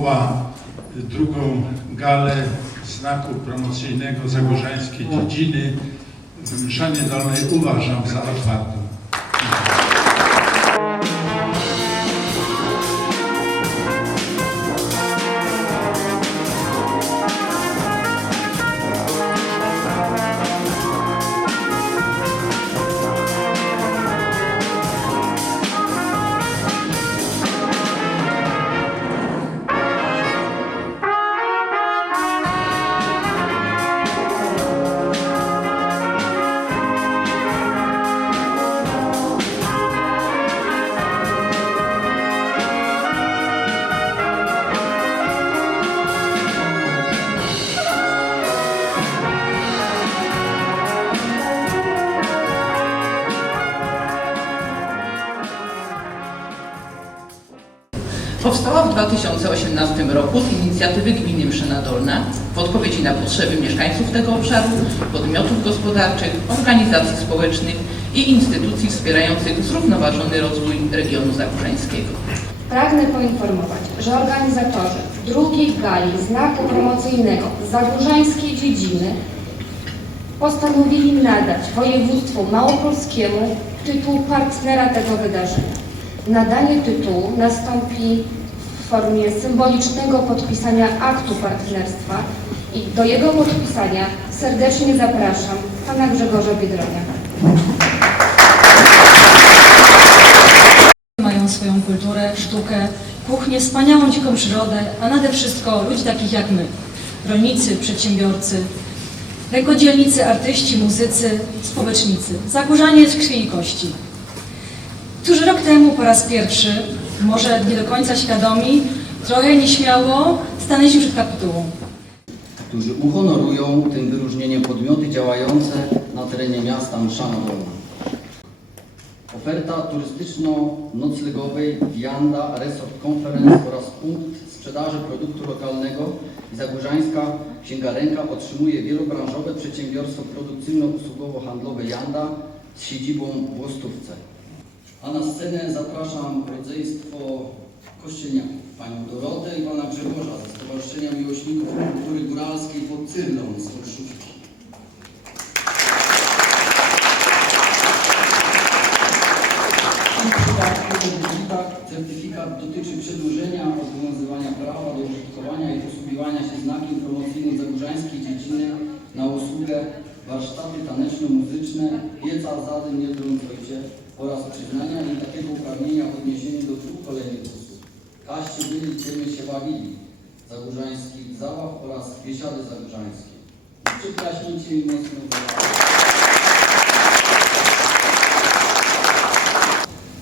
słowa, drugą galę znaku promocyjnego Zagórzańskiej Dziedziny w Mszanie Dolnej uważam za otwartą. Powstała w 2018 roku z inicjatywy gminy Mszyna Dolna w odpowiedzi na potrzeby mieszkańców tego obszaru, podmiotów gospodarczych, organizacji społecznych i instytucji wspierających zrównoważony rozwój regionu zagórzańskiego. Pragnę poinformować, że organizatorzy drugiej gali znaku promocyjnego Zagórzańskiej Dziedziny postanowili nadać województwu małopolskiemu tytuł partnera tego wydarzenia. Nadanie tytułu nastąpi w formie symbolicznego podpisania aktu partnerstwa i do jego podpisania serdecznie zapraszam pana Grzegorza Biedronia. Mają swoją kulturę, sztukę, kuchnię, wspaniałą dziką przyrodę, a nade wszystko ludzi takich jak my. Rolnicy, przedsiębiorcy, rękodzielnicy, artyści, muzycy, społecznicy. Zagórzanie z krwi i kości. Którzy rok temu po raz pierwszy, może nie do końca świadomi, trochę nieśmiało stanęli przed kapitułą. którzy uhonorują tym wyróżnieniem podmioty działające na terenie miasta Mszana Dolna. Oferta turystyczno-noclegowej Wianda Resort Conference oraz punkt sprzedaży produktu lokalnego Zagórzańska Księgarenka otrzymuje wielobranżowe przedsiębiorstwo produkcyjno-usługowo-handlowe Janda z siedzibą w Łostówce. A na scenę zapraszam rodzeństwo kościelniaków, panią Dorotę i pana Grzegorza ze Stowarzyszenia Miłośników Kultury Góralskiej pod Cyrlą z Olszówki. Certyfikat, dotyczy przedłużenia obowiązywania prawa do użytkowania i posługiwania się znakiem promocyjnym Zagórzańskiej Dziedziny na usługę warsztaty taneczno-muzyczne, pieca zadym nie trącojcie oraz przyznania im takiego uprawnienia w odniesieniu do dwóch kolejnych usług. Kaście byli, tymi się bawili, Zagórzańskich Zabaw oraz Biesiady Zagórzańskie. Przyklaśnijcie im mocno.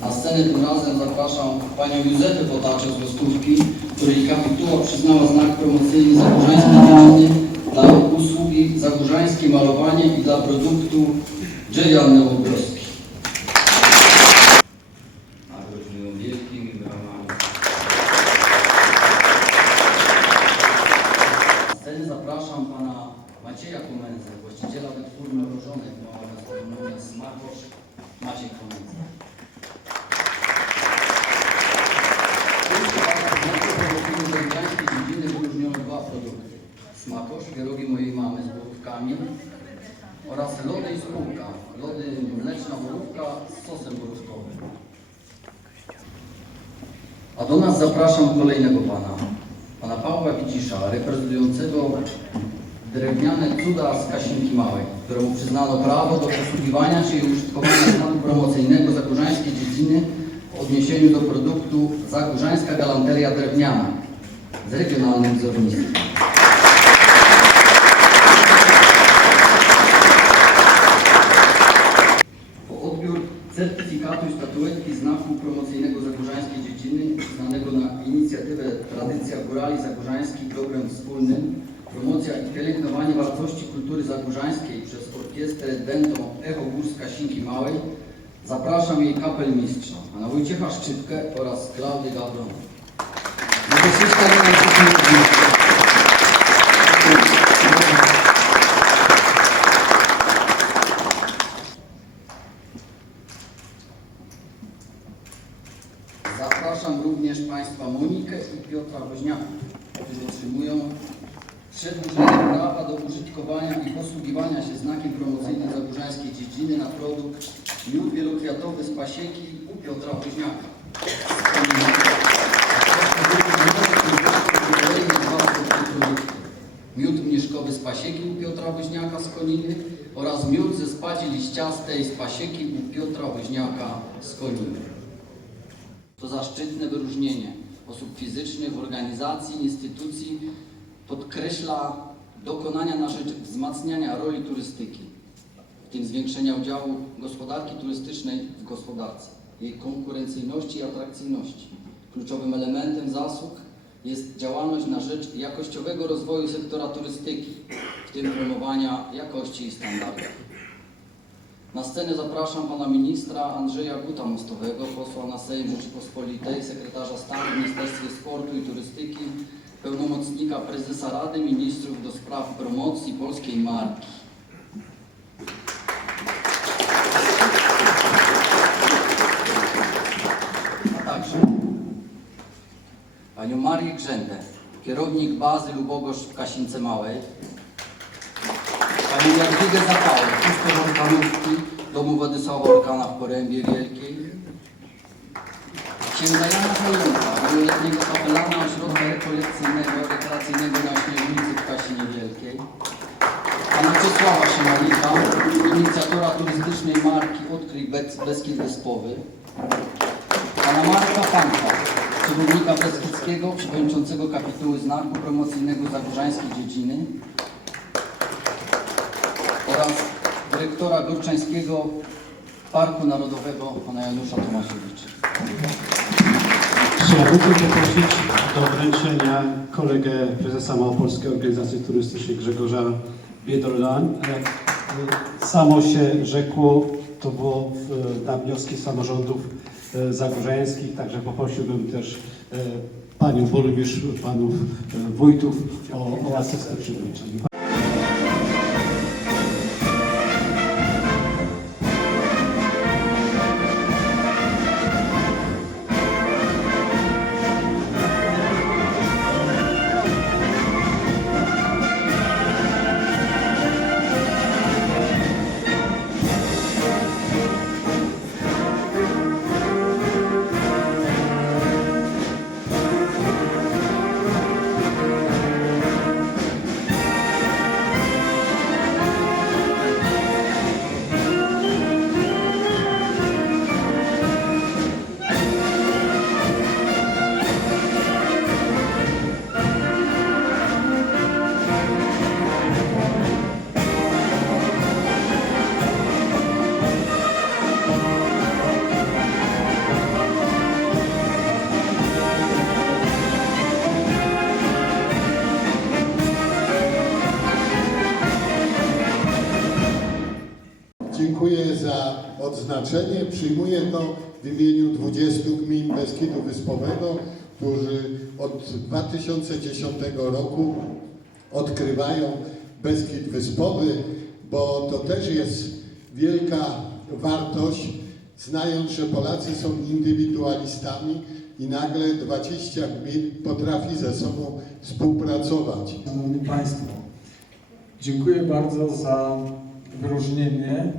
Na scenę tym razem zapraszam panią Józefę Potaczek z Mostówki, której kapituła przyznała znak promocyjny Zagórzańskiej Dziedziny dla usługi Zagórzańskie Malowanie i dla produktu Dżejan Nowogrodzki. Zapraszam kolejnego pana. Pana Pawła Wicisza, reprezentującego drewniane cuda z Kasinki Małej, któremu przyznano prawo do posługiwania się i użytkowania znaku promocyjnego Zagórzańskiej Dziedziny w odniesieniu do produktu Zagórzańska Galanteria Drewniana z regionalnym wzornictwem. Po odbiór certyfikatu i statuetki znaku promocyjnego Zagórzańskiej Dziedziny przyznanego na inicjatywę Tradycja Górali Zagórzańskich Dobrem Wspólnym, promocja i pielęgnowanie wartości kultury zagórzańskiej przez orkiestrę dętą Echo Górska Sinki Małej zapraszam jej kapelmistrza, pana Wojciecha Szczypkę oraz Klaudię Gawron. Zapraszam również Państwa Monikę i Piotra Woźniaka, którzy otrzymują przedłużenie prawa do użytkowania i posługiwania się znakiem promocyjnym Zagórzańskiej Dziedziny na produkt miód wielokwiatowy z pasieki u Piotra Woźniaka. Miód mniszkowy z pasieki u Piotra Woźniaka z Koniny oraz miód ze spadzi liściastej z pasieki u Piotra Woźniaka z Koniny. To zaszczytne wyróżnienie osób fizycznych, organizacji, instytucji podkreśla dokonania na rzecz wzmacniania roli turystyki, w tym zwiększenia udziału gospodarki turystycznej w gospodarce, jej konkurencyjności i atrakcyjności. Kluczowym elementem zasług jest działalność na rzecz jakościowego rozwoju sektora turystyki, w tym promowania jakości i standardów. Na scenę zapraszam pana ministra Andrzeja Guta Mostowego, posła na Sejm Rzeczypospolitej, sekretarza stanu w Ministerstwie Sportu i Turystyki, pełnomocnika prezesa Rady Ministrów do spraw promocji polskiej marki. A także panią Marię Grzędę, kierownik bazy Lubogosz w Kasince Małej, Panią Jadwigę Zapałę, kustoszą Panówki, domu Władysława Orkana w Porębie Wielkiej. Księdza Jana Zajęta, wieloletniego kapelana ośrodka rekolekcyjnego, rekreacyjnego na Śnieżnicy w Kasinie Wielkiej. Pana Czesława Szymanika, inicjatora turystycznej marki Odkryj Bes- Beskid Wyspowy. Pana Marka Panka, przewodnika Beskidzkiego, przewodniczącego kapituły znaku promocyjnego Zagórzańskiej Dziedziny oraz dyrektora Górczańskiego Parku Narodowego pana Janusza ja mógłbym poprosić do wręczenia kolegę prezesa Małopolskiej Organizacji Turystycznej Grzegorza Biedola. Jak y, samo się rzekło, to było w- na wnioski samorządów y, zagórzańskich, także poprosiłbym też panią burmistrz, panów wójtów o, o asystę przy wręczeniu. Przyjmuję to w imieniu 20 gmin Beskidu Wyspowego, którzy od 2010 roku odkrywają Beskid Wyspowy, bo to też jest wielka wartość, znając, że Polacy są indywidualistami i nagle 20 gmin potrafi ze sobą współpracować. Szanowni Państwo, dziękuję bardzo za wyróżnienie,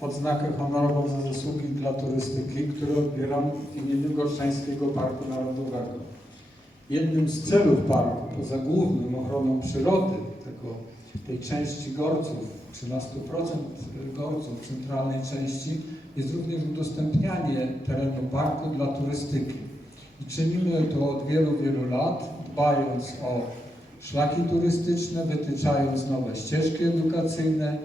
odznakę honorową za zasługi dla turystyki, które odbieram w imieniu Gorszańskiego Parku Narodowego. Jednym z celów parku, poza główną ochroną przyrody, tego, tej części Gorców, 13% Gorców, centralnej części, jest również udostępnianie terenu parku dla turystyki. I czynimy to od wielu, wielu lat, dbając o szlaki turystyczne, wytyczając nowe ścieżki edukacyjne,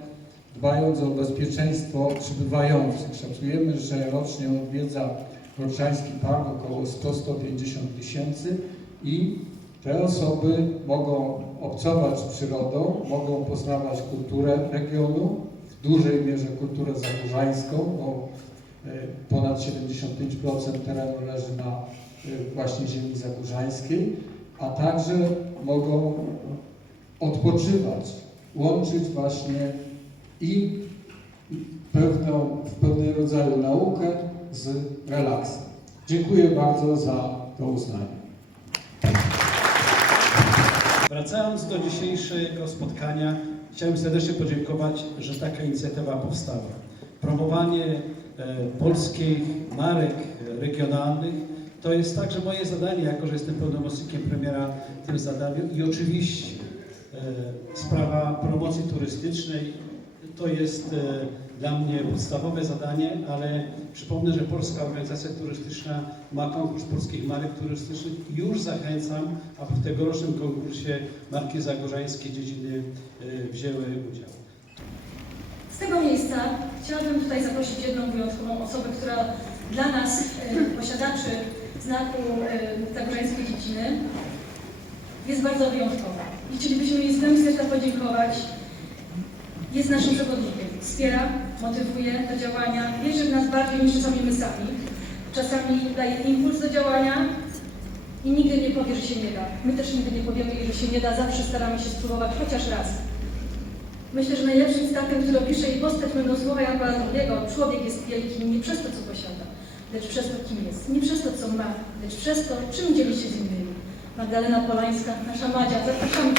dbając o bezpieczeństwo przybywających. Szacujemy, że rocznie odwiedza Gorszański Park około 100-150 tysięcy i te osoby mogą obcować z przyrodą, mogą poznawać kulturę regionu, w dużej mierze kulturę zagórzańską, bo e, ponad 75% terenu leży na e, właśnie ziemi zagórzańskiej, a także mogą odpoczywać, łączyć właśnie i pewną, w pewnym rodzaju naukę z relaksem. Dziękuję bardzo za do uznania. Wracając do dzisiejszego spotkania, chciałem serdecznie podziękować, że taka inicjatywa powstała. Promowanie e, polskich marek regionalnych to jest także moje zadanie, jako że jestem pełnomocnikiem premiera w tym zadaniu i oczywiście e, sprawa promocji turystycznej to jest e, dla mnie podstawowe zadanie, ale przypomnę, że Polska Organizacja Turystyczna ma konkurs polskich marek turystycznych i już zachęcam, aby w tegorocznym konkursie marki zagórzańskie dziedziny e, wzięły udział. Z tego miejsca chciałabym tutaj zaprosić jedną wyjątkową osobę, która dla nas, e, posiadaczy znaku Zagórzańskiej Dziedziny, jest bardzo wyjątkowa. I chcielibyśmy jej z serca podziękować. Jest naszym przewodnikiem. Wspiera, motywuje do działania, wierzy w nas bardziej niż sami my sami. Czasami daje impuls do działania i nigdy nie powie, że się nie da. My też nigdy nie powiemy że się nie da. Zawsze staramy się spróbować chociaż raz. Myślę, że najlepszym cytatem, który opisze jej postać, będą słowa Jana II. Człowiek jest wielki nie przez to, co posiada, lecz przez to, kim jest. Nie przez to, co ma, lecz przez to, czym dzieli się z innymi. Magdalena Polańska, nasza Madzia, zapraszamy.